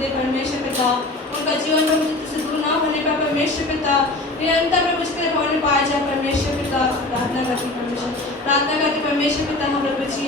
दे परमेश्वर पिता। उनका जीवन प्रभु जी से दूर ना होने पर परमेश्वर पिता निरंतर प्रभु जी के भवन में पाया जाए परमेश्वर पिता। प्रार्थना करती परमेश्वर पिता। हाँ प्रभु जी,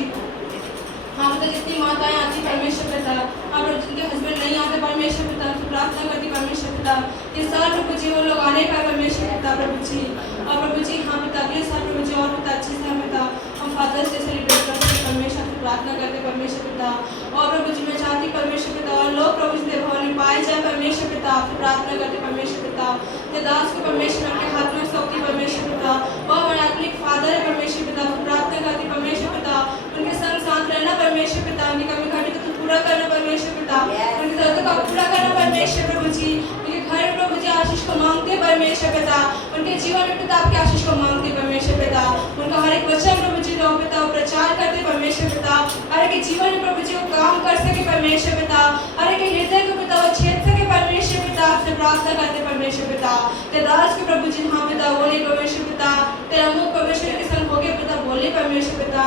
हाँ पिता, जितनी माताएं आती परमेश्वर पिता, हाँ प्रभु जिनके हस्बैंड नहीं आते परमेश्वर पिता, तो प्रार्थना करती परमेश्वर पिता ये साल प्रभु जी वो लोग आने पाए परमेश्वर पिता प्रभु जी। और प्रभु जी हाँ पिता अगले साल प्रभु जी और पिता अच्छे से हाँ पिता हम फादर्स डे सेलिब्रेट करते हैं परमेश्वर से प्रार्थना करते परमेश्वर पिता। और प्रभु जी मैं चाहती परमेश्वर पिता और लोग प्रभु जी के भवन में पाए जाए परमेश्वर पिता, आपसे प्रार्थना करते परमेश्वर पिता। ये दास को परमेश्वर अपने हाथ में सौंपती परमेश्वर पिता, वह बड़ा आत्मिक फादर है परमेश्वर पिता, प्रार्थना करती परमेश्वर पिता उनके संग साथ रहना परमेश्वर पिता, उनकी कमी घटी तो पूरा करना परमेश्वर पिता, उनकी जरूरतों का पूरा करना परमेश्वर प्रभु जी। उनके घर में प्रभु जी आशीष को मांगते परमेश्वर पिता, उनके जीवन में पिता आपकी आशीष को मांगते परमेश्वर पिता। उनका हर एक वचन प्रभु जी रो पिता वो प्रचार करते परमेश्वर पिता, हर एक जीवन में प्रभु जी वो काम कर सके परमेश्वर पिता, हर एक हृदय को पिता वो छेद सके परमेश्वर पिता, आपसे प्रार्थना करते परमेश्वर पिता। तेरे दास के प्रभु जी हाँ पिता बोले परमेश्वर पिता, तेरा मुख परमेश्वर के संग होके पिता बोले परमेश्वर पिता।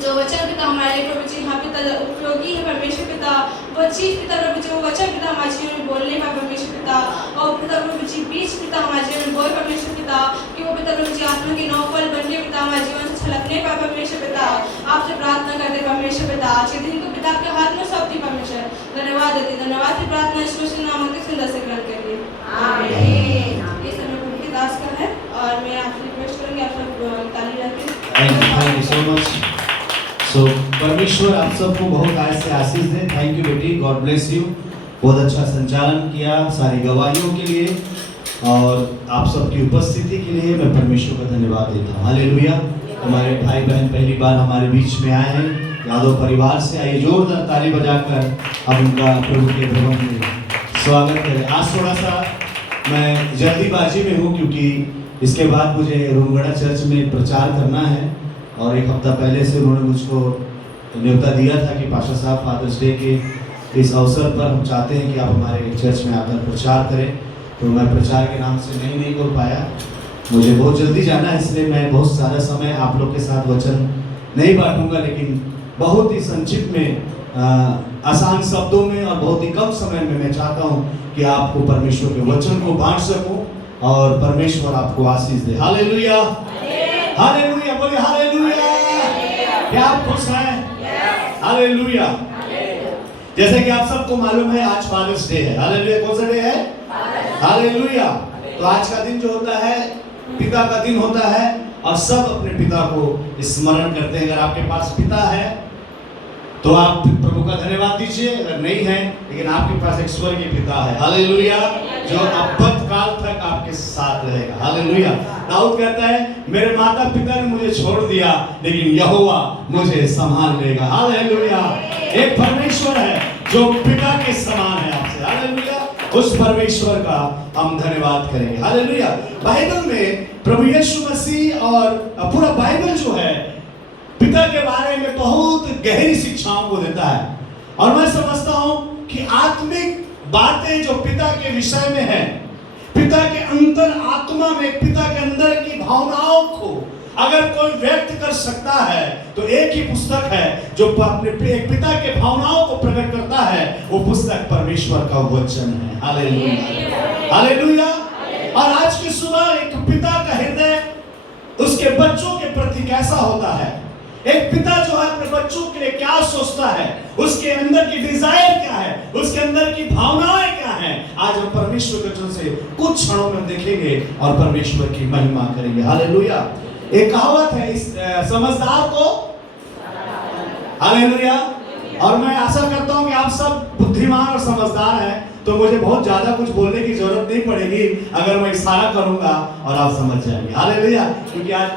जो वचन पिता हमारे लिए प्रभु जी हाँ पिता उपयोगी है परमेश्वर पिता, वो चीज पिता प्रभु जी वो वचन पिता हमारे जीवन में बोलने का परमेश्वर पिता। और पिता प्रभु जी बीच पिता हमारे जीवन में बोल परमेश्वर पिता कि वो पिता प्रभु जी आत्मा के नौफल बन के पिता हमारे जीवन से छलकने का परमेश्वर पिता, आपसे प्रार्थना करते परमेश्वर पिता। आज के दिन को पिता आपके हाथ में सौंपती परमेश्वर, धन्यवाद देती धन्यवाद की प्रार्थना यीशु के नाम के सुंदर से ग्रहण करिए आमीन। ये समय प्रभु के दास का है और मैं आपसे रिक्वेस्ट करूंगी आप सब ताली रखें। Thank you so much. सो परमेश्वर आप सबको बहुत आज से आशीष दे। थैंक यू बेटी, गॉड ब्लेस यू। बहुत अच्छा संचालन किया सारी गवाहियों के लिए और आप सबकी उपस्थिति के लिए मैं परमेश्वर का धन्यवाद देता हूँ। हालेलुया। हमारे भाई बहन पहली बार हमारे बीच में आए हैं यादव परिवार से, आइए जोरदार ताली बजाकर हम उनका प्रभु के भवन में स्वागत करें। आज थोड़ा सा मैं जल्दीबाजी में हूँ क्योंकि इसके बाद मुझे रूमगढ़ा चर्च में प्रचार करना है और एक हफ्ता पहले से उन्होंने मुझको न्योता दिया था कि पाशा साहब फादर्स डे के इस अवसर पर हम चाहते हैं कि आप हमारे चर्च में आकर प्रचार करें, तो मैं प्रचार के नाम से नहीं बोल पाया। मुझे बहुत जल्दी जाना है इसलिए मैं बहुत सारा समय आप लोग के साथ वचन नहीं बांटूंगा, लेकिन बहुत ही संक्षिप्त में आसान शब्दों में और बहुत ही कम समय में मैं चाहता हूँ कि आपको परमेश्वर के वचन को बांट सकूँ और परमेश्वर आपको आशीष दे। हालेलुया हालेलुया, बोलिए हालेलुया। क्या आप खुश हैं? हालेलुया। जैसे कि आप सबको मालूम है आज फादर्स डे है। हालेलुया। कौन सा डे है? हालेलुया। तो आज का दिन जो होता है पिता का दिन होता है और सब अपने पिता को स्मरण करते हैं। अगर आपके पास पिता है तो आप प्रभु का धन्यवाद दीजिए, अगर नहीं है लेकिन आपके पास एक स्वर्गीय पिता है। हालेलुया, जो अबद काल तक आपके साथ रहेगा। हालेलुया। दाऊद कहता है मेरे माता पिता ने मुझे छोड़ दिया लेकिन यहोवा मुझे संभाल लेगा। हालेलुया। एक परमेश्वर है जो पिता के समान है आपसे। हालेलुया। उस परमेश्वर का हम धन्यवाद करेंगे। हालेलुया। बाइबल में प्रभु यीशु मसीह और पूरा बाइबल जो है पिता के बारे में बहुत गहरी शिक्षाओं को देता है और मैं समझता हूं कि आत्मिक बातें जो पिता के विषय में है, पिता के अंतर आत्मा में पिता के अंदर की भावनाओं को अगर कोई व्यक्त कर सकता है तो एक ही पुस्तक है जो अपने पिता के भावनाओं को प्रकट करता है, वो पुस्तक परमेश्वर का वचन है। Hallelujah hallelujah. और आज की सुबह एक पिता का हृदय उसके बच्चों के प्रति कैसा होता है, एक पिता जो है अपने बच्चों के लिए क्या सोचता है, उसके अंदर की डिजायर क्या है, उसके अंदर की भावनाएं क्या हैं, आज हम परमेश्वर के वचन से कुछ क्षणों में देखेंगे और परमेश्वर की महिमा करेंगे। हालेलुया। एक कहावत है इस समझदार को हालेलुया। और मैं आशा करता हूं कि आप सब बुद्धिमान और समझदार हैं, तो मुझे बहुत ज्यादा कुछ बोलने की जरूरत नहीं पड़ेगी अगर मैं इशारा करूंगा और आप समझ जाएंगे। हालेलुया। क्योंकि आज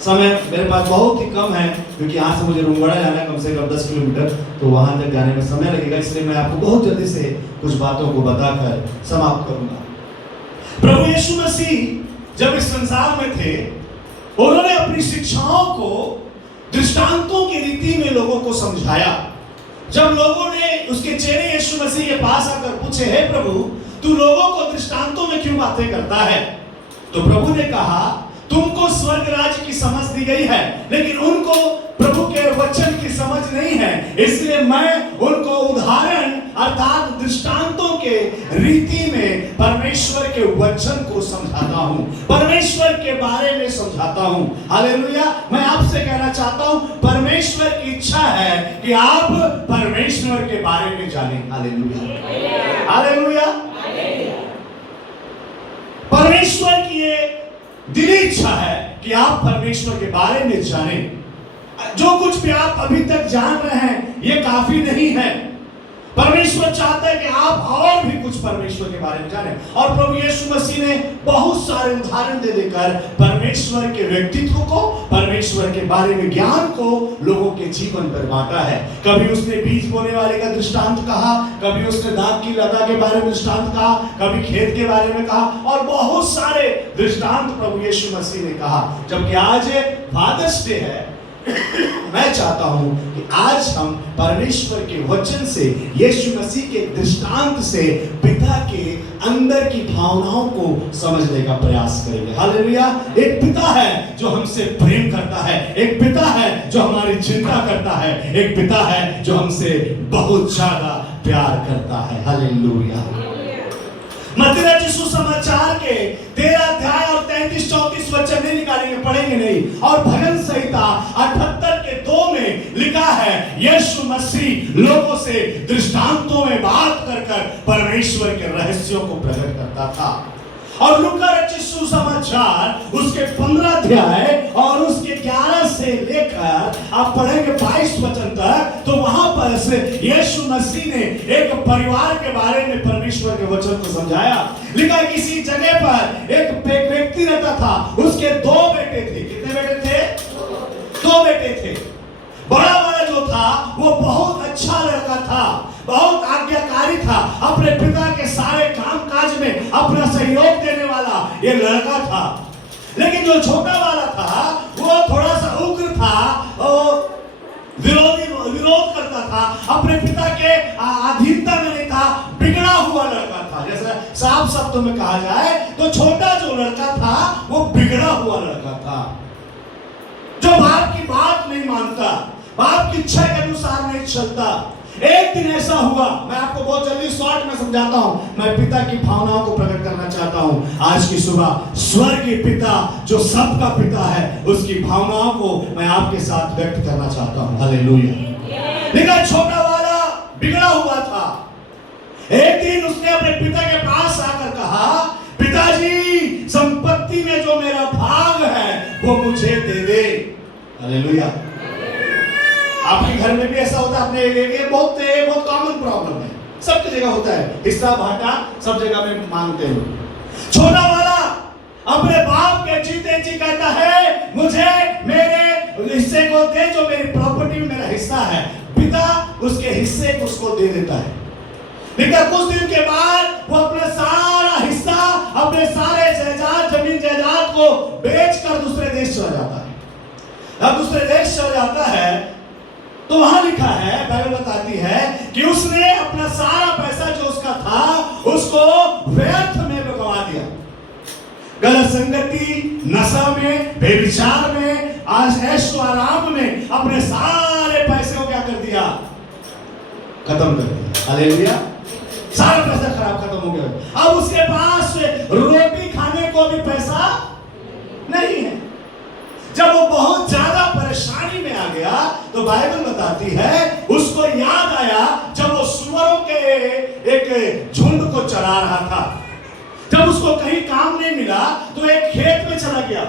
समय मेरे पास बहुत ही कम है, क्योंकि यहाँ से मुझे रूमगढ़ा जाना है कम से कम 10 किलोमीटर, तो वहां तक जाने में समय लगेगा, इसलिए मैं आपको बहुत जल्दी से कुछ बातों को बताकर समाप्त करूंगा। प्रभु यीशु मसीह जब इस संसार में थे उन्होंने अपनी शिक्षाओं को दृष्टांतों की रीति में लोगों को समझाया। जब लोगों ने उसके चेले यीशु मसीह के पास आकर पूछे, हे प्रभु तू लोगों को दृष्टांतों में क्यों बातें करता है, तो प्रभु ने कहा तुमको स्वर्ग राज्य की समझ दी गई है लेकिन उनको प्रभु के वचन की समझ नहीं है, इसलिए मैं उनको उदाहरण परमेश्वर के वचन को समझाता हूं, परमेश्वर के बारे में समझाता हूं। हालेलुया। मैं आपसे कहना चाहता हूं, परमेश्वर की इच्छा है कि आप परमेश्वर के बारे में जानें। Hallelujah, hallelujah. परमेश्वर की ये दिली इच्छा है कि आप परमेश्वर के बारे में जानें। जो कुछ भी आप अभी तक जान रहे हैं ये काफी नहीं है। परमेश्वर चाहता है कि आप और भी कुछ परमेश्वर के बारे में जानें। और प्रभु यीशु मसीह ने बहुत सारे उदाहरण दे देकर परमेश्वर के व्यक्तित्व को, परमेश्वर के बारे में ज्ञान को लोगों के जीवन पर बांटा है। कभी उसने बीज बोने वाले का दृष्टांत कहा, कभी उसने दाख की लता के बारे में दृष्टांत कहा, कभी खेत के बारे में कहा, और बहुत सारे दृष्टांत प्रभु यीशु मसीह ने कहा। जबकि आज फादर्स डे है, मैं चाहता हूं कि आज हम परमेश्वर के वचन से, यीशु मसीह के दृष्टांत से पिता के अंदर की भावनाओं को समझने का प्रयास करेंगे। हालेलुया। एक पिता है जो हमसे प्रेम करता है, एक पिता है जो हमारी चिंता करता है, एक पिता है जो हमसे बहुत ज्यादा प्यार करता है। हालेलुया। मत्ती सुसमाचार के 13 अध्याय और 33-34 वचन नहीं निकालेंगे, पढ़ेंगे नहीं। और भजन संहिता 78 के 2 में लिखा है, यीशु मसीह लोगों से दृष्टांतों में बात कर कर परमेश्वर के रहस्यों को प्रकट करता था। और लूका रचित सुसमाचार उसके 15 अध्याय और उसके 11 से लेकर आप पढ़ेंगे 22 वचन तक, तो वहां पर से यीशु मसीह ने एक परिवार के बारे में परमेश्वर के वचन को समझाया। लिखा किसी जगह पर एक व्यक्ति रहता था, उसके 2 बेटे थे। कितने बेटे थे? 2 बेटे थे। बड़ा वाला जो था वो बहुत अच्छा लड़का था, बहुत आज्ञाकारी था, अपने पिता के सारे काम काज में अपना सहयोग देने वाला ये लड़का था। लेकिन जो छोटा वाला था वो थोड़ा सा उग्र था, विरोध करता था, अपने पिता के अधीनता में नहीं था, बिगड़ा हुआ लड़का था। जैसे साफ शब्दों में कहा जाए तो छोटा जो लड़का था वो बिगड़ा हुआ लड़का था, जो बाप की बात नहीं मानता, बाप की इच्छा के अनुसार नहीं चलता। एक दिन ऐसा हुआ, मैं आपको बहुत जल्दी शॉर्ट में समझाता हूं, मैं पिता की भावनाओं को प्रकट करना चाहता हूं। आज की सुबह स्वर्गीय पिता जो सबका पिता है उसकी भावनाओं को मैं आपके साथ व्यक्त करना चाहता हूं। हालेलुया। लेकिन छोटा वाला बिगड़ा हुआ था। एक दिन उसने अपने पिता के पास आकर कहा, पिताजी संपत्ति में जो मेरा भाग है वो मुझे दे दे। हालेलुया। आपके घर में भी ऐसा होता है? अपने ये बहुत कॉमन प्रॉब्लम है, सबकी जगह होता है, हिस्सा बांटा सब जगह में मांगते हैं। छोटा वाला अपने बाप के जीते जी कहता है, मुझे मेरे हिस्से को दे, जो मेरी प्रॉपर्टी में मेरा हिस्सा है। पिता उसके हिस्से को उसको दे देता है। लेकिन कुछ दिन के बाद वो अपना सारा हिस्सा, अपने सारे जायदाद, जमीन जायदाद को बेचकर दूसरे देश चला जाता है। अब दूसरे देश चला जाता है तो वहां लिखा है, बाइबल बताती है कि उसने अपना सारा पैसा जो उसका था उसको व्यर्थ में गवा दिया। गलत संगति, नशा में, बेविचार में, आज ऐशो आराम में अपने सारे पैसे को क्या कर दिया? खत्म कर दिया। हालेलुया। सारा पैसा खराब खत्म हो गया। अब उसके पास रोटी खाने को भी पैसा नहीं है। जब वो बहुत ज्यादा परेशानी में आ गया तो बाइबल बताती है उसको याद आया जब वो सुअरों के एक झुंड को चरा रहा था। जब उसको कहीं काम नहीं मिला तो एक खेत में चला गया।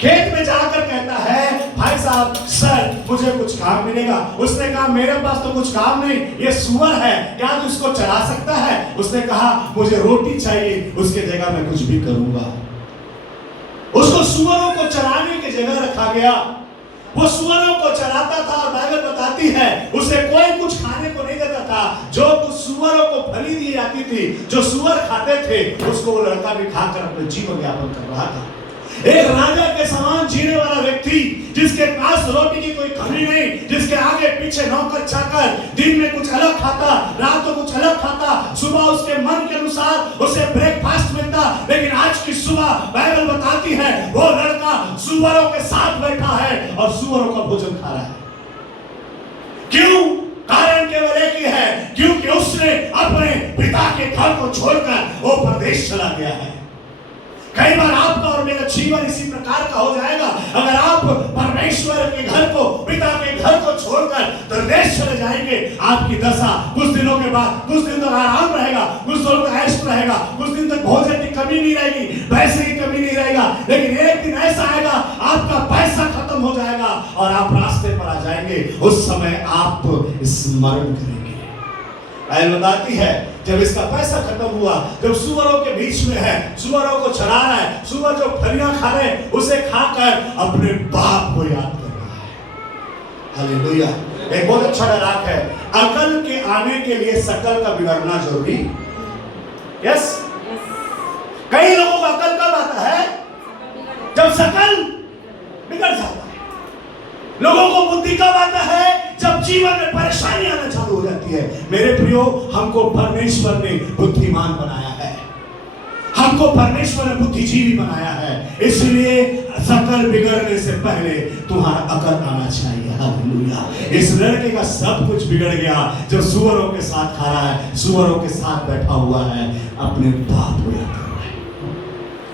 खेत में जाकर कहता है, भाई साहब सर मुझे कुछ काम मिलेगा। उसने कहा मेरे पास तो कुछ काम नहीं, ये सुअर है, क्या तू इसको चरा सकता है? उसने कहा मुझे रोटी चाहिए, उसके जगह मैं कुछ भी करूंगा। उसको सुअरों को चराने की जगह रखा गया। वो सुअरों को चराता था और बाइबल बताती है उसे कोई कुछ खाने को नहीं देता था। जो कुछ सुअरों को फली दी जाती थी, जो सुअर खाते थे, उसको वो लड़का भी खाकर अपने जीवन यापन कर रहा था। एक राजा के समान जीने वाला व्यक्ति, जिसके पास रोटी की कोई कमी नहीं, जिसके आगे पीछे नौकर चाकर, दिन में कुछ अलग खाता, रात को कुछ अलग खाता, सुबह उसके मन के अनुसार उसे ब्रेकफास्ट मिलता। लेकिन आज की सुबह बाइबल बताती है वो लड़का सुअरों के साथ बैठा है और सुअरों का भोजन खा रहा है। क्यों? कारण केवल एक ही है क्योंकि उसने अपने पिता के घर को छोड़कर वो परदेश चला गया है। कई बार आपका और मेरा जीवन इसी प्रकार का हो जाएगा। अगर आप परमेश्वर के घर को, पिता के घर को छोड़कर परदेश चले जाएंगे, आपकी दशा कुछ दिनों के बाद, कुछ दिन तक आराम रहेगा, कुछ दिनों तक ऐश रहेगा, कुछ दिन तक भोजन की कमी नहीं रहेगी, पैसे की कमी नहीं रहेगा, लेकिन एक दिन ऐसा आएगा आपका पैसा खत्म हो जाएगा और आप रास्ते पर आ जाएंगे। उस समय आप स्मरण करेंगे। बाइबल बताती है जब इसका पैसा खत्म हुआ, जब सुअरों के बीच में है, सुअरों को चरा रहा है, सुअर जो फलियां खा रहे हैं उसे खाकर अपने बाप को याद कर रहा है। हालेलुया। एक बहुत अच्छा डायलॉग है, अकल के आने के लिए शकल का बिगड़ना जरूरी। यस, कई लोगों को अकल कब आता है? जब शकल बिगड़ जाता है। लोगों को बुद्धि कब आता है? जब जीवन में परेशानी आना चालू हो जाती है। मेरे प्रियो, हमको परमेश्वर ने बुद्धिमान बनाया है, हमको परमेश्वर ने बुद्धिजीवी बनाया है, इसलिए शकल बिगड़ने से पहले तुम्हारा अकल आना चाहिए। हालेलुया। इस लड़के का सब कुछ बिगड़ गया जब सुअरों के साथ खा रहा है, सुअरों के साथ बैठा हुआ है, अपने बाप को याद कर रहा है।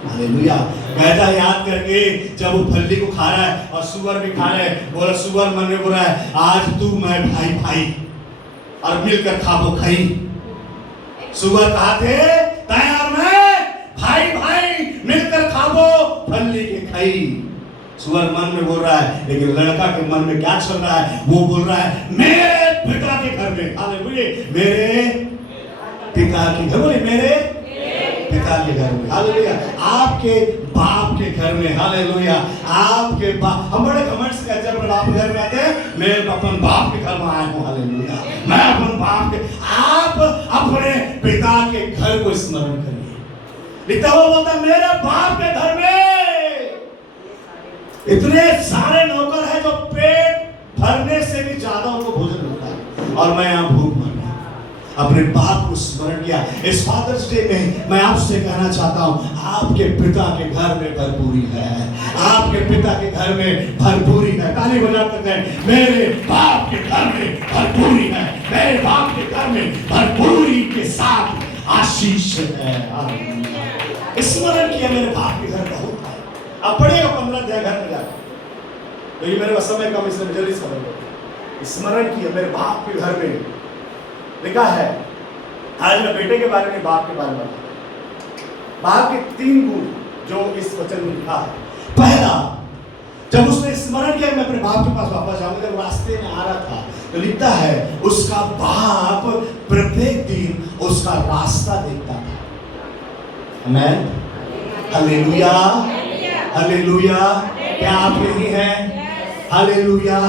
हालेलुया। कहता है याद करके जब वो फल्ली को खा रहा है और सुअर भी खा रहे हैं, बोला सुअर मन में बोल रहा है आज तू मैं भाई भाई और मिलकर खाबो खाई। सुअर कहा थे तैयार मैं भाई भाई मिलकर खाबो फल्ली के खाई। सुअर मन में बोल रहा है, लेकिन लड़का के मन में क्या चल रहा है? वो बोल रहा है मेरे पिता के घर में, हालेलुया, मेरे पिता के घर में, मेरे पिता के घर में, हालेलुया, आपके बाप के घर में, हालेलुया, आपके बाप। हम बड़े घमंड से कहते हैं अपने बाप के घर में आते हैं, मैं अपन बाप के घर में आया हूँ, हालेलुया, मैं अपन बाप के। आप अपने पिता के घर को स्मरण करिए। लिखता हुआ बोलता है मेरे बाप के घर में इतने सारे नौकर हैं जो पेट भरने से भी ज्यादा उनको भोजन मिलता है और मैं यहाँ भूख मर रहा हूँ। अपने बाप को स्मरण किया। इस फादर्स डे में मैं आपसे कहना चाहता हूँ, आपके पिता के घर में भरपूरी है, आपके पिता के घर में भरपूरी है। ताली बजाते हैं मेरे बाप के घर में भरपूरी है, मेरे बाप के घर में भरपूरी के साथ आशीष है। स्मरण किया मेरे बाप के घर बहुत है। अब पढ़िएगा 15 अध्याय घर में जाकर, तो ये मेरे समय कम, इसलिए जल्दी समझ लो। स्मरण किया मेरे बाप के घर में लिखा है। आज मैं बेटे के बारे में, बाप के बारे में, बाप के 3 गुण जो इस वचन में लिखा है। पहला, जब उसने स्मरण किया मैं अपने बाप के पास वापस जाऊंगा, जब रास्ते में आ रहा था तो लिखता है उसका बाप प्रत्येक दिन उसका रास्ता देखता था। आमेन, हालेलुया, हालेलुया। क्या आप नहीं हैं? हालेलुया।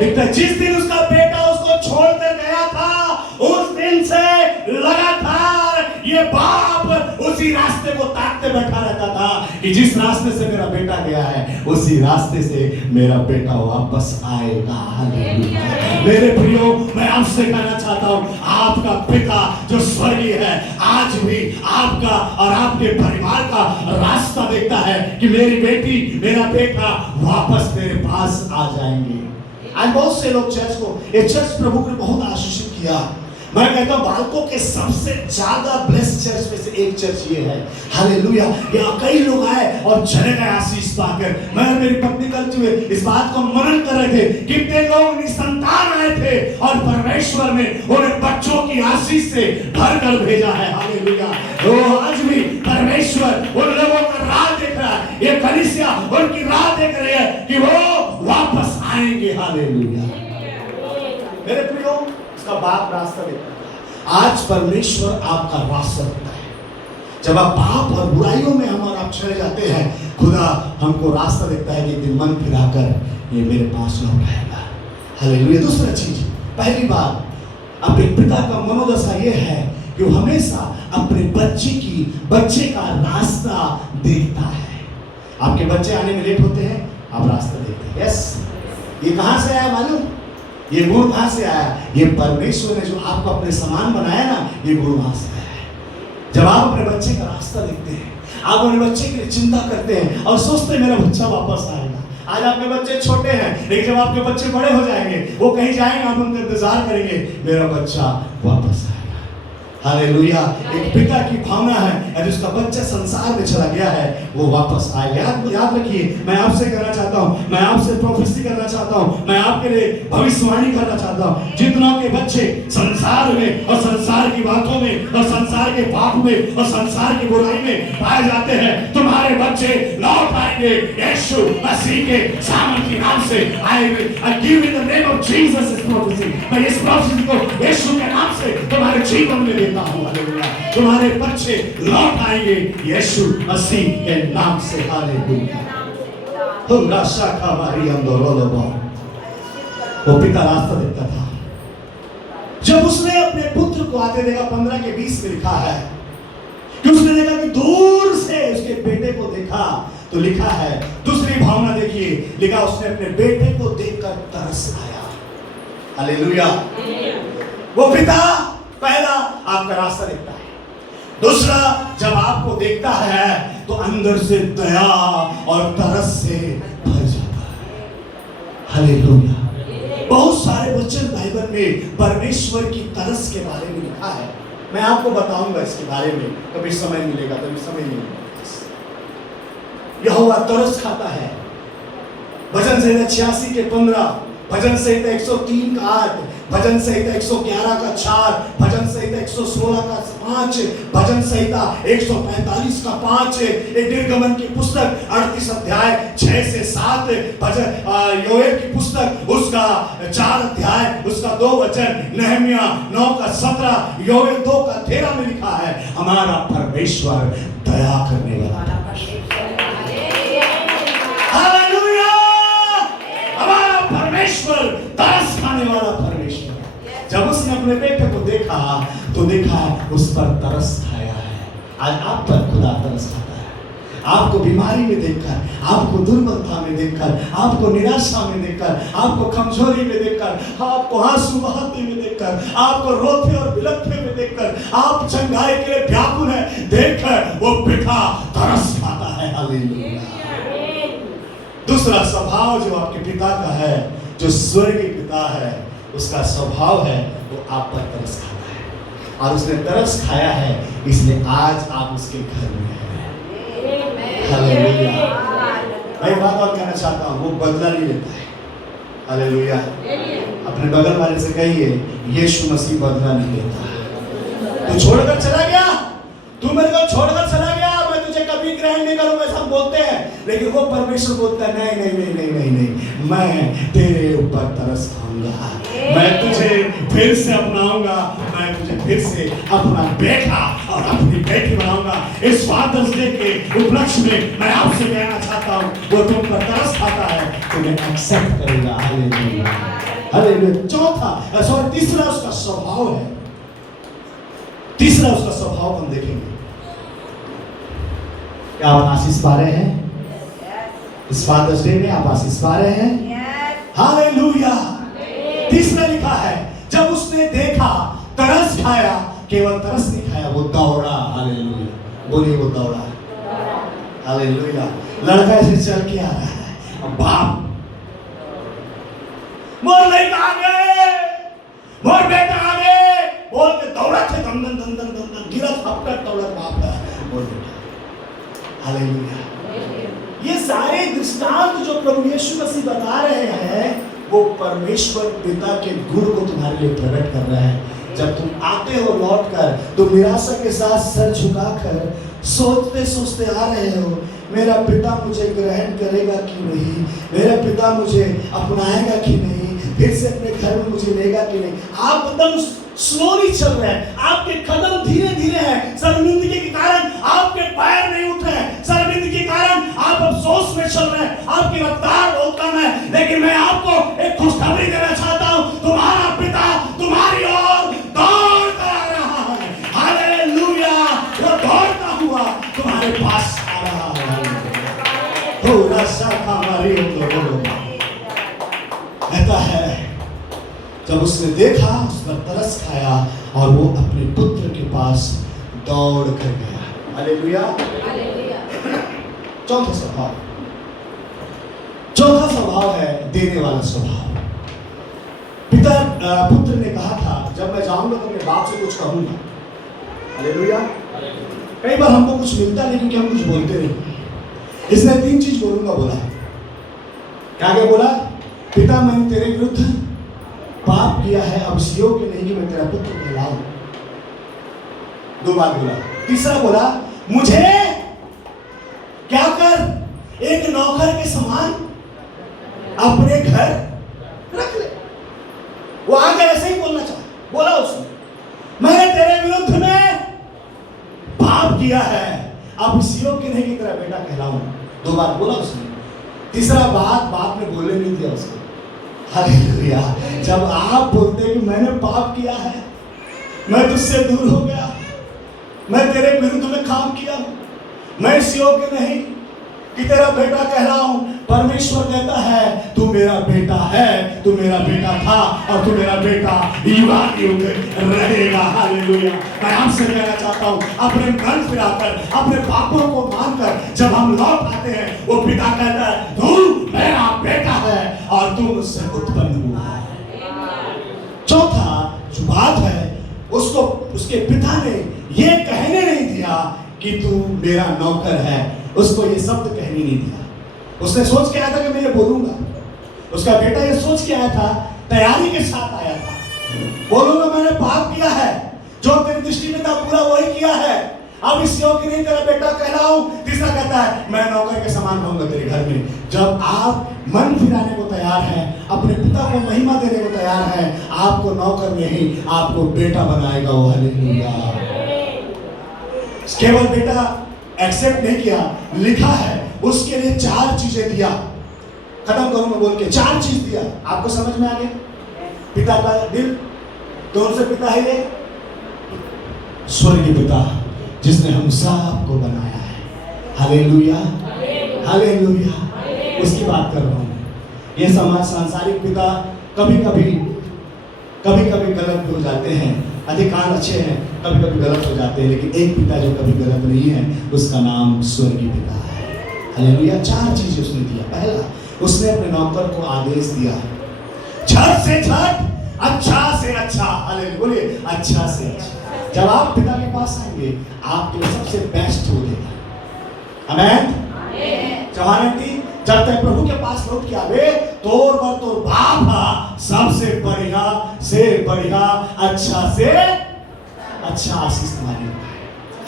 लिखता जिस दिन उसका बेटा उसको छोड़कर गया था, उस दिन से लगातार ये बाप उसी रास्ते को ताकते बैठा रहता था कि जिस रास्ते से मेरा बेटा गया है उसी रास्ते से मेरा बेटा वापस आएगा। हालेलुया। मेरे प्रियो, मैं आपसे कहना चाहता हूँ, आपका पिता जो स्वर्गीय है आज भी आपका और आपके परिवार का रास्ता देखता है कि मेरी बेटी, मेरा बेटा वापस मेरे पास आ जाएंगे। आज बहुत से लोग चर्च को, ये चर्च प्रभु ने बहुत आशीषित किया। मैं कहता हूँ बालकों के सबसे ज्यादा ब्लेस्ड चर्च में से एक चर्च ये है। हालेलुया। यहाँ कई लोग आए और चले गए आशीष पाकर। मैं और मेरी पत्नी कल हुए इस बात को मनन कर रहे थे, कितने लोग निसंतान आए थे और परमेश्वर ने उन्हें बच्चों की आशीष से भर कर भेजा है। हालेलुया। तो आज भी परमेश्वर उन लोगों का राह देख रहा है, ये कलीसिया उनकी राह देख रही है कि वो वापस आएंगे। हालेलुया। मेरे प्रियो, उसका बाप रास्ता देता है। आज परमेश्वर आपका रास्ता देता है। जब आप पाप और बुराइयों में हम और आप चले जाते हैं, खुदा हमको रास्ता देता है कि एक दिन मन फिराकर ये मेरे पास लौट आएगा। हालेलुया। दूसरा चीज, पहली बात, अपने पिता का मनोदशा ये है कि वो हमेशा अपने बच्चे का रास्ता देखता है। आपके बच्चे आने में लेट होते हैं, आप रास्ता देखते हैं। यस, ये कहां से आया मालूम? ये गुण कहां से आया? ये परमेश्वर ने जो आपको अपने समान बनाया ना, ये गुण वहां से आया है। जब आप अपने बच्चे का रास्ता देखते हैं, आप अपने बच्चे के लिए चिंता करते हैं और सोचते हैं मेरा बच्चा वापस आएगा, आज आपके बच्चे छोटे हैं, लेकिन जब आपके बच्चे बड़े हो जाएंगे, वो कहीं जाएंगे, आप उनका इंतजार करेंगे, मेरा बच्चा वापस आएगा। हालेलुया। एक पिता की भावना है, जिसका बच्चा संसार में चला गया है वो वापस आएगा। याद रखिए, मैं आपसे कहना चाहता हूँ, मैं आपसे प्रोफेसी करना चाहता हूँ, मैं आपके लिए भविष्यवाणी करना चाहता हूँ। जितनों के बच्चे संसार में और संसार की बातों में और संसार के पाप में और संसार की बुराई में पाए जाते हैं, तुम्हारे बच्चे लौट आएंगे यीशु मसीह के सामर्थी नाम से आएंगे। I give in the name of Jesus this prophecy। मैं इस प्रोफेसी को यीशु के नाम से तुम्हारे जीवन में देता हूँ। हालेलुया। तुम्हारे बच्चे लौट आएंगे यीशु मसीह के नाम से। हालेलुया। वो पिता रास्ता देखता था। जब उसने अपने पुत्र को आते देखा, 15 के 20 में लिखा है कि उसने देखा कि दूर से उसके बेटे को देखा, तो लिखा है, दूसरी भावना देखिए, लिखा उसने अपने बेटे को देखकर तरस आया। हालेलुया। वो पिता पहला आपका रास्ता देखता है, दूसरा जब आपको देखता है तो अंदर से दया और तरस से भर जाता है। हालेलुया। बहुत सारे वचन बाइबल में परमेश्वर की तरस के बारे में लिखा है। मैं आपको बताऊंगा इसके बारे में, कभी समय मिलेगा, कभी समय नहीं मिलेगा। यहोवा तरस खाता है। भजन संहिता 86 के 15, भजन संहिता 103 का 8, भजन संहिता 111 का 4, भजन संहिता 116 का 5, भजन संहिता 145 का 5, निर्गमन की पुस्तक 38 अध्याय 6 से 7, भजन योएल की पुस्तक उसका 4 अध्याय उसका 2 वचन, नहमिया 9 का 17, योएल 2 का 13 में लिखा है, हमारा परमेश्वर दया करने वाला। हालेलुया। हमारा परमेश्वर तरस खाने वाला परमेश्वर। जब उसने अपने बेटे को देखा तो देखा उस पर तरस खाया है। आज आप पर खुदा तरस खाता है। आपको बीमारी में देखकर, आपको दुर्बलता में देखकर, आपको निराशा में देखकर, आपको कमजोरी में देखकर, आपको आंसू बहाते में देखकर, आपको रोते और बिलखते में देखकर, आप चंगाई के लिए व्याकुल है देखकर वो पिता तरस खाता है। हालेलुया। दूसरा स्वभाव जो आपके पिता का है, जो स्वर्गीय पिता है, उसका स्वभाव है वो आप पर तरस खाता है, और उसने तरस खाया है इसलिए आज आप उसके घर में हैं। हालेलुया। मैं एक बात और कहना चाहता हूँ, वो बदला नहीं लेता है। हालेलुया। अपने बगल वाले से कहिए, यीशु मसीह बदला नहीं लेता। तू छोड़कर चला गया, तू मेरे को छोड़कर चला गया, मैं तुझे कभी ग्रहण नहीं करूंगा, ऐसा बोलते हैं, लेकिन वो परमेश्वर बोलता है नहीं नहीं नहीं नहीं नहीं नहीं, मैं तेरे ऊपर तरस खाऊंगा, मैं तुझे फिर से अपनाऊंगा, मैं तुझे फिर से अपना बेटा और अपनी बेटी बनाऊंगा। इस फादर्स डे के उपलक्ष्य में मैं आपसे कहना चाहता हूँ, वो तुम पर तरस खाता है, तुम्हें एक्सेप्ट करेगा। हालेलुया। हालेलुया। चौथा तीसरा उसका स्वभाव है। तीसरा उसका स्वभाव हम देखेंगे। क्या आप आशीष पा रहे हैं? इस फादर्स डे में आप आशीष पा रहे हैं? हालेलुया। तीसरा लिखा है, जब उसने देखा तरस खाया, केवल तरस नहीं खाया, वो दौड़ा। हालेलुया। बोलिए वो दौड़ा। हालेलुया। लड़का ऐसे चल के आ रहा है, बाप मोर लड़का आ गए, मोर बेटा आ गए बोल के दौड़ा थे, दंदन दंदन दंदन गिरा थपकर दौड़ा बाप बोल बेटा। हालेलुया। ये सारे दृष्टांत जो प्रभु यीशु मसीह बता रहे हैं, वो परमेश्वर पिता के गुण को तुम्हारे लिए प्रकट कर रहे हैं। जब तुम आते हो लौट कर, तुम निराशा के साथ सर झुकाकर सोचते सोचते आ रहे हो, मेरा पिता मुझे ग्रहण करेगा कि नहीं, मेरा पिता मुझे अपनाएगा कि नहीं, फिर से अपने घर में मुझे लेगा कि नहीं। आप एकदम स्लोली चल रहे हैं, आपके कदम धीरे धीरे हैं, शर्मिंदगी के कारण आपके पैर नहीं उठ रहे हैं, शर्मिंदगी के कारण आप अफसोस में चल रहे हैं, आपकी रफ्तार बहुत कम है। लेकिन मैं आपको एक खुशखबरी देना चाहता हूं, तुम्हारा पिता तुम्हारी ओर दौड़ कर आ रहा है। हालेलुया। वो दौड़ता हुआ तुम्हारे पास आ रहा है। थोड़ा सा हमारी कहता है, जब उसने देखा, उस पर तरस खाया और वो अपने पुत्र के पास दौड़ कर गया। हालेलुया। चौथा स्वभाव चौथा स्वभाव है देने वाला स्वभाव। पुत्र ने कहा था जब मैं जाऊंगा तो अपने बाप से कुछ कहूंगा। हालेलुया। कई बार हमको कुछ मिलता नहीं क्योंकि हम कुछ बोलते नहीं। इसने 3 चीज बोलूंगा बोला। क्या क्या बोला? पिता मैंने तेरे विरुद्ध पाप किया है, अब इस योग्य नहीं कि मैं तेरा पुत्र कहलाऊं। 2 बात बोला। तीसरा बोला मुझे क्या कर, एक नौकर के समान अपने घर रख ले। वो आगे ऐसे ही बोलना चाहा, बोला उसने मैंने तेरे विरुद्ध में पाप किया है, अब इस योग्य नहीं कि तेरा बेटा कहलाऊं। 2 बात बोला उसने। तीसरा बात ने बोलने नहीं दिया उसको। हालेलुया। जब आप बोलते कि मैंने पाप किया है, मैं तुझसे दूर हो गया, मैं तेरे विरुद्ध में काम किया, मैं इस योग्य नहीं कि तेरा बेटा कहलाऊं, परमेश्वर कहता है तू मेरा बेटा है, तू मेरा बेटा था और तू मेरा बेटा युगानुयुग रहेगा। हालेलुया। मैं आपसे कहना चाहता हूं अपने मन फिराकर, अपने पापों को मानकर जब हम लौट आते हैं, वो पिता कहता है तू मेरा बेटा है और तू मुझसे उत्पन्न हुआ। चौथा जो बात है उसको उसके पिता ने ये कहने नहीं दिया कि तू मेरा नौकर है, उसको ये शब्द कहने नहीं दिया। उसने सोच के आया था कि मैं ये बोलूंगा। उसका बेटा ये सोच के आया था, तैयारी के साथ आया था, बोलूंगा मैंने पाप किया है, जो तेरी दृष्टि में था पूरा वही किया है, अब इस योग्य नहीं तेरा बेटा कहलाऊं। तीसरा कहता है मैं नौकर के समान रहूंगा तेरे घर में। जब आप मन फिराने को तैयार हैं, अपने पिता को महिमा देने को तैयार हैं, आपको नौकर नहीं आपको बेटा बनाएगा वो। हालेलुया। केवल बेटा एक्सेप्ट नहीं किया, लिखा है उसके लिए 4 चीजें दिया। खत्म करूं मैं बोल के, 4 चीज दिया। आपको समझ में आ गया? पिता का दिल, कौन से पिता है ये? स्वर्गीय पिता जिसने हम सबको बनाया है। हालेलुया। हालेलुया। उसकी बात कर रहा हूं। ये समाज सांसारिक पिता कभी कभी गलत भी हो जाते हैं, अधिकांश अच्छे हैं, कभी कभी गलत हो जाते हैं, लेकिन एक पिता जो कभी गलत नहीं है उसका नाम स्वर्गीय पिता है। हालेलुया। 4 चीजें उसने दिया। पहला, उसने अपने नौकर को आदेश दिया, झट से झट, अच्छा से अच्छा। हालेलुया। बोलिए अच्छा से अच्छा। जब आप पिता के पास आएंगे आपके लिए सबसे बेस्ट हो देगा। आमेन। चौहान आंटी, जब तक प्रभु के पास लौट के आवे तोर बर तोर बाप सबसे बढ़िया से बढ़िया, अच्छा से अच्छा आशीष तुम्हारी है,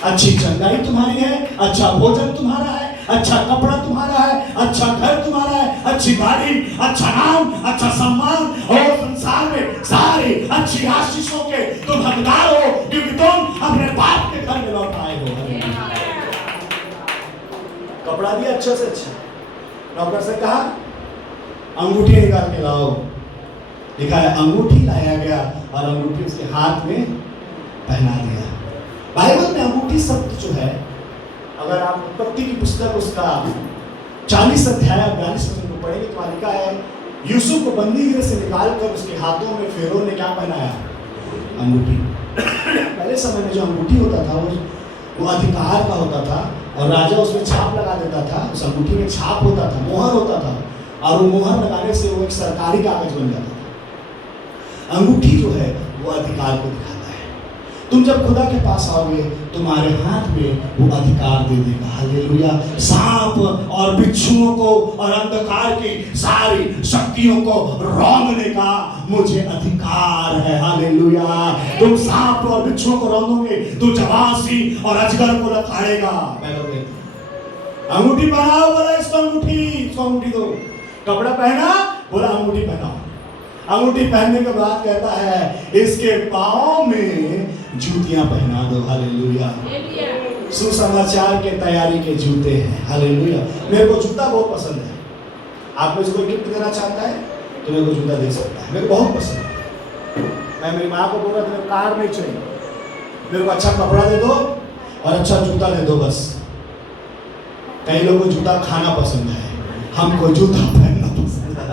अच्छी चंगाई तुम्हारी है, अच्छा भोजन तुम्हारा है, अच्छा कपड़ा तुम्हारा है, अच्छा घर तुम्हारा है, अच्छी गाड़ी, अच्छा नाम, अच्छा सम्मान, और संसार में सारी अच्छी आशीषों के तुम हकदार हो क्योंकि तुम अपने बाप के घर में लौट आए हो। कपड़ा दिया अच्छा से अच्छा। नौकर से कहा अंगूठी निकाल के लाओ। लिखा है अंगूठी लाया गया और अंगूठी उसके हाथ में पहना दिया। बाइबल में अंगूठी शब्द जो है, अगर आप उत्पत्ति की पुस्तक उसका 40 अध्याय 42 वचन को पढ़ेंगे तो लिखा है यूसुफ को बंदी गृह से निकालकर उसके हाथों में फेरो ने क्या पहनाया? अंगूठी। पहले समय में जो अंगूठी होता था वो अधिकार का होता था और राजा उसमें छाप लगा देता था। उस अंगूठी में छाप होता था, मोहर होता था, और वो मोहर लगाने से वो एक सरकारी कागज बन जाता था। अंगूठी जो है वो अधिकार को दिखाता है। तुम जब खुदा के पास आओगे तुम्हारे हाथ में वो अधिकार दे देगा। हालेलुया। सांप और बिच्छुओं को और अंधकार की सारी शक्तियों को रौंदने का मुझे अधिकार है। हालेलुया। तुम सांप और बिच्छुओं को रौंदोगे, तू जवासी और अजगर को लताड़ेगा। अंगूठी पहनाओ, बोला इसको अंगूठी दो। कपड़ा पहना, बोला अंगूठी पहनाओ। अंगूठी पहनने के बाद कहता है इसके पाँव में जूतियां पहना दो। हालेलुया। सुसमाचार के तैयारी के जूते हैं। हालेलुया। मेरे को जूता बहुत पसंद है। आप मुझे कोई गिफ्ट देना चाहता है तो मेरे को जूता दे सकता है, मेरे को बहुत पसंद है। मैं मेरी माँ को बोल रहा था मेरे कार नहीं चाहिए, मेरे को अच्छा कपड़ा दे दो और अच्छा जूता दे दो बस। कई लोगों को जूता खाना पसंद है, हमको जूता पहनना पसंद है।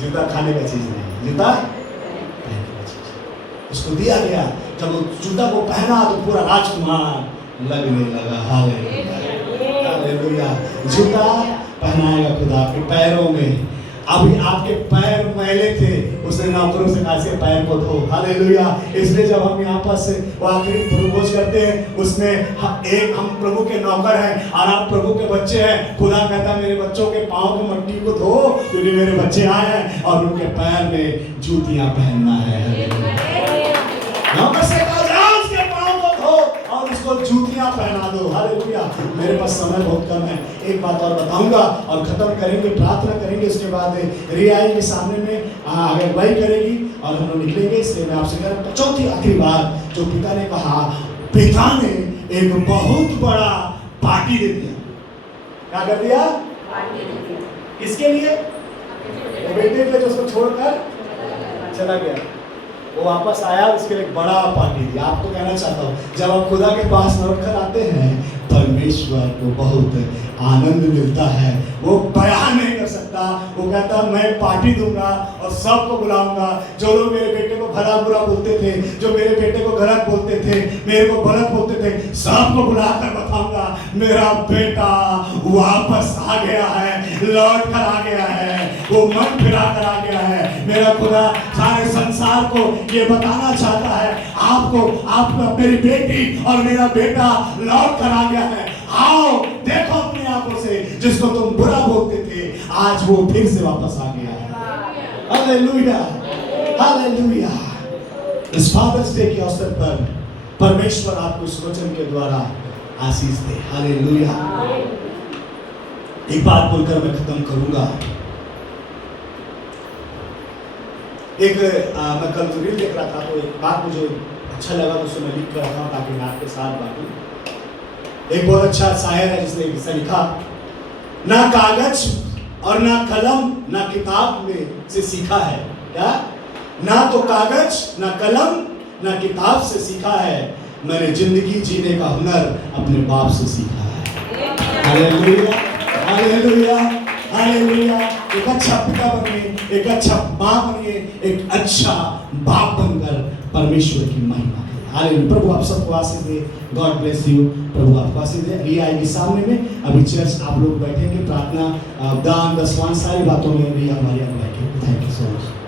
जूता खाने का चीज नहीं, जूता पहनने का चीज। उसको दिया गया, जब वो जूता को पहना तो पूरा राजकुमार लगने लगा। हालेलुया। जूता पहनाएगा खुदा आपके पैरों में। अभी आपके पैर मैले थे, उसने नौकरों से कहा इसके पैर को धो। हालेलुया। इसलिए जब हम यहाँ पर से वो आखिरी प्रभुभोज करते हैं, उसमें एक हम प्रभु के नौकर हैं और आप प्रभु के बच्चे हैं। खुदा कहता है मेरे बच्चों के पाँव की मट्टी को धो, क्योंकि मेरे बच्चे आए हैं और उनके पैर में जूतियां पहनना है। नौकर से कहा जाओ उसके पाँव को धो और उसको जूतियां पहना दो। हालेलुया। मेरे पास समय बहुत कम है, एक बात और बताऊंगा और खत्म करेंगे, प्रार्थना करेंगे। उसके बाद रिया के सामने में अगुवाई करेगी और हम लोग निकलेंगे। इसलिए मैं आपसे कह रहा हूं, चौथी आखिरी बात जो पिता ने कहा, पिता ने एक बहुत बड़ा पार्टी दे दिया। क्या कर दिया? किसके लिए? बेटे के लिए, जो उसको छोड़कर चला गया। वो वापस आया, उसके लिए एक बड़ा पार्टी दिया। आपको कहना चाहता हूँ, जब आप खुदा के पास लौट कर आते हैं, परमेश्वर को बहुत आनंद मिलता है। वो बयान नहीं कर सकता। वो कहता मैं पार्टी दूंगा और सबको बुलाऊंगा। जो लोग मेरे बेटे को भला बुरा बोलते थे, जो मेरे बेटे को गलत बोलते थे, मेरे को गलत बोलते थे, सबको बुलाकर बताऊंगा मेरा बेटा वापस आ गया है, लौट कर आ गया है, वो मन फिरा कर आ गया है। मेरा खुदा सारे संसार को ये बताना चाहता है, आपको, आप मेरी बेटी और मेरा बेटा लौट कर आ गया है। आओ देखो अपनी आंखों से, जिसको तुम बुरा बोलते थे, आज वो फिर से वापस आ गया है। Hallelujah, hallelujah. इस फादर्स डे के अवसर पर परमेश्वर आपको इस वचन के द्वारा आशीष दे। हालेलुया। एक बात बोलकर मैं खत्म करूंगा। मैं कल रील देख रहा था, तो एक बात मुझे अच्छा लगा, तो उसको मैं लिख कर रखा हूं ताकि मैं आपके साथ बांटूं। एक बहुत अच्छा शायर है जिसने ऐसा लिखा, ना कागज और ना कलम ना किताब में से सीखा है। क्या? ना तो कागज ना कलम ना किताब से सीखा है, मैंने जिंदगी जीने का हुनर अपने बाप से सीखा है। Hallelujah, hallelujah, hallelujah. एक अच्छा पिता बनिए, एक अच्छा माँ बनिए, एक अच्छा बाप बनकर परमेश्वर की महिमा करें। हालेलुया। प्रभु आप सबको आशीष दे। God bless you. प्रभु आपको आशीष दे। रिया आएगी सामने में, अभी चर्च आप लोग बैठेंगे, प्रार्थना, दान, दसवां, सारी बातों में भी हमारी अगुवाई की। Thank you so much.